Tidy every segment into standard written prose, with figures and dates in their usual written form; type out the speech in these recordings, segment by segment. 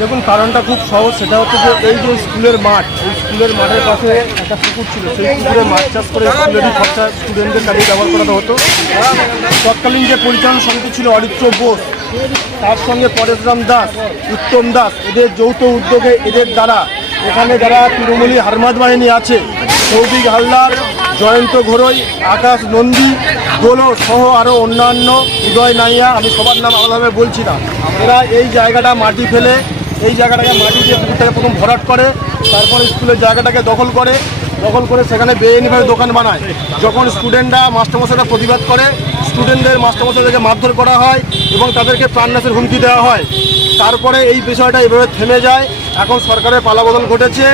দেখুন, কারণটা খুব সহজ। সেটা হচ্ছে যে এই যে স্কুলের মাঠ, এই স্কুলের মাঠের পাশে একটা পুকুর ছিল। সেই পুকুরে মাছ চাষ করে স্কুলেরই খরচা স্টুডেন্টদের কাজে ব্যবহার করানো হতো। তৎকালীন যে পরিচালনা সমিতি ছিল অরিত্র বোস, তার সঙ্গে পরেশরাম দাস, উত্তম দাস, এদের যৌথ উদ্যোগে এদের দ্বারা এখানে যারা তৃণমূলী হারমাদ বাহিনী আছে, সৌভিক হালদার, জয়ন্ত ঘোরই, আকাশ নন্দী, গোলো সহ আরও অন্যান্য, উদয় নাইয়া, আমি সবার নাম আলাদাভাবে বলছি না, এরা এই জায়গাটা মাটি ফেলে এই জায়গাটাকে মাটি দিয়ে পুকুরটাকে প্রথম ভরাট করে, তারপরে স্কুলের জায়গাটাকে দখল করে সেখানে বেআইনিভাবে দোকান বানায়। যখন স্টুডেন্টরা মাস্টারমশাইরা প্রতিবাদ করে, স্টুডেন্টদের মাস্টারমশাইদেরকে মারধর করা হয় এবং তাদেরকে প্রাণনাশের হুমকি দেওয়া হয়। তারপরে এই বিষয়টা এইভাবে থেমে যায়। এখন সরকারের পালাবদল ঘটেছে।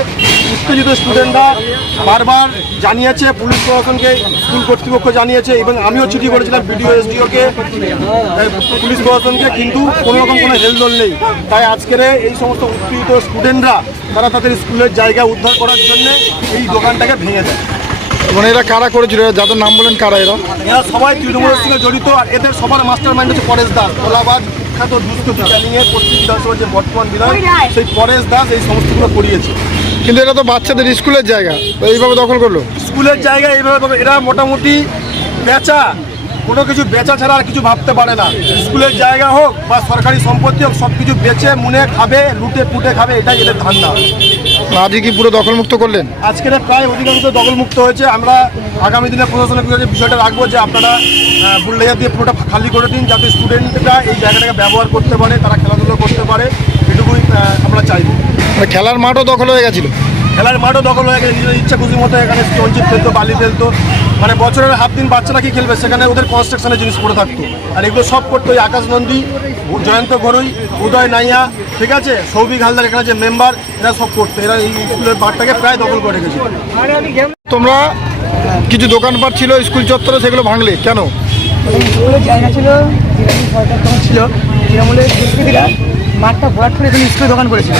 উত্তেজিত স্টুডেন্টরা বারবার জানিয়েছে পুলিশ প্রশাসনকে, স্কুল কর্তৃপক্ষ জানিয়েছে এবং আমিও চিঠি করেছিলাম বিডিও এসডিওকে, পুলিশ প্রশাসনকে, কিন্তু কোনো রকম কোনো হেলদোল নেই। তাই আজকের এই সমস্ত উত্তেজিত স্টুডেন্টরা তারা তাদের স্কুলের জায়গা উদ্ধার করার জন্য এই দোকানটাকে ভেঙে দেয়। মানে এরা কারা করেছিল, যাদের নাম বলেন কারা? এরা সবাই তৃণমূলের সঙ্গে জড়িত। আর এদের সবার মাস্টার মাইন্ড হচ্ছে পরেশ দাস, ওলাবাদ বিখ্যাত দুস্থ ক্যানিংয়ের পশ্চিম বিধানসভার যে বর্তমান বিধায়ক, সেই পরেশ দাস এই সমস্তগুলো করিয়েছে। কিন্তু এটা তো বাচ্চাদের স্কুলের জায়গা, তো এইভাবে দখল করলো। স্কুলের জায়গা এইভাবে এরা মোটামুটি বেচা, কোনো কিছু বেচা ছাড়া আর কিছু ভাবতে পারে না। স্কুলের জায়গা হোক বা সরকারি সম্পত্তি হোক, সব কিছু বেচে মুনে খাবে, লুটে পুটে খাবে, এটাই এদের ধান্দা। আজকে কি পুরো দখলমুক্ত করলেন? আজকের প্রায় অধিকাংশ দখলমুক্ত হয়েছে। আমরা আগামী দিনে প্রশাসনের বিষয়টা রাখবো যে আপনারা বুলডোজার দিয়ে পুরোটা খালি করে দিন, যাতে স্টুডেন্টরা এই জায়গাটাকে ব্যবহার করতে পারে, তারা খেলাধুলো করতে পারে, এটুকুই আমরা চাইব। খেলার মাঠও দখল হয়ে গেছিলো। খেলার মাঠও দখল হয়ে গেছে, নিজের ইচ্ছা খুশি মতো এখানে চঞ্চিত ফেলতো, বালি ফেলতো। মানে বছরের হাফ দিন বাচ্চারা কি খেলবে, সেখানে ওদের কনস্ট্রাকশনের জিনিস পড়ে থাকতো। আর এগুলো সব করতো ওই আকাশ নন্দী, জয়ন্ত ঘোরই, উদয় নাইয়া, ঠিক আছে, সৌভিক হালদার, এখানে যে মেম্বার, এরা সব করতো। এরা এই স্কুলের মাঠটাকে প্রায় দখল করে রেখেছে। তোমরা কিছু দোকানপাট ছিল স্কুল চত্বরে, সেগুলো ভাঙলে কেন? স্কুলের জায়গা ছিল, সরকার তখন ছিল, তৃণমূলের দুষ্কৃতীরা মাঠটা ভরাট করে এখানে স্কুলে দোকান করেছিল।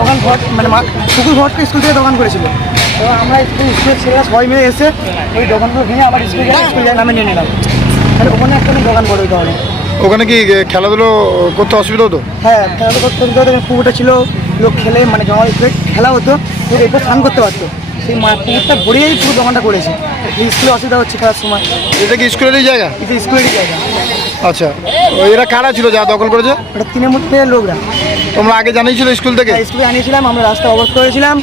দোকান ভরাট মানে পুকুর ভরাট করে স্কুল থেকে দোকান করেছিল। তো আমরা স্কুলের ছেলেরা সবাই মিলে এসে ওই দোকানগুলো ভেঙে আবার স্কুল জায়গায় নামে নিয়ে নিলাম। তাহলে ওখানে একটা দোকান বড় ওই কারণে। ওখানে কি খেলাধুলো করতে অসুবিধা হতো? হ্যাঁ, খেলাধুলো করতে হতো। পুকুরটা ছিল, লোক খেলে মানে জমা খেলা হতো, এরপর স্নান করতে পারতো। সেই পুকুরটা ভরিয়েই পুরো দোকানটা করেছে। স্কুলে অসুবিধা হচ্ছে খেলার সময়। এটা কি স্কুলেরই জায়গা? এটা স্কুলেরই জায়গা। আচ্ছা, এরা কারা ছিল যা দখল করেছে? ওটা তৃণমূলের লোকরা। তোমরা আগে জানিয়েছিল স্কুল থেকে? স্কুলে আনিয়েছিলাম, আমরা রাস্তা অবরোধ করেছিলাম।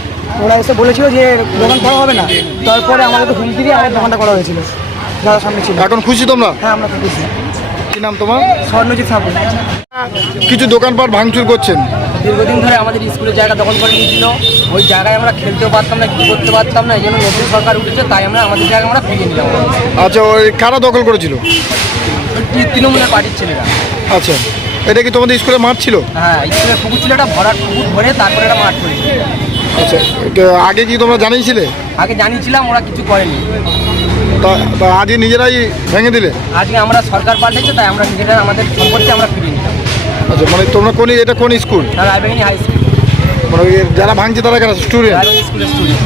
ওরা এসে বলেছিল যে দোকান করা হবে না। তারপরে আমাদের হুমকি দিয়ে আমার দোকানটা করা হয়েছিল, যারা সামনে ছিল। এখন খুশি তোমরা? হ্যাঁ, আমরা খুশি। কি নাম তোমার? স্বর্ণজিৎ সাপুর। কিছু দোকানপাট ভাঙচুর করছেন। দীর্ঘদিন ধরে আমাদের স্কুলের জায়গা দখল করে নিয়েছিল। ওই জায়গায় আমরা খেলতেও পারতাম না, কি করতে পারতাম না। এই জন্য নতুন সরকার উঠেছে, তাই আমরা আমাদের জায়গা আমরা ফিরিয়ে নিলাম। আচ্ছা, ওই কারা দখল করেছিল? তৃণমূলের পার্টির ছেলেরা। আচ্ছা, এটা কি তোমাদের স্কুলে মাঠ ছিল? হ্যাঁ, স্কুলের পুকুর ছিল, একটা ভরাট পুকুর ভরে তারপরে একটা মাঠ করেছিল। আচ্ছা, এটা আগে কি তোমরা জানিয়েছিলে? আগে জানিয়েছিলাম, ওরা কিছু করেনি। তা আজকে নিজেরাই ভেঙে দিলে? আজকে আমরা সরকার পাল্টেছে, তাই আমরা নিজেরা আমাদের সম্পত্তি আমরা ফিরিয়ে নিলাম। আচ্ছা, মানে তোমরা এটা কোন স্কুল? রায়বাহিনী high school. মানে যারা ভাঙছে তারা কারা? স্টুডেন্ট? রায়বাহিনী স্কুলের স্টুডেন্ট।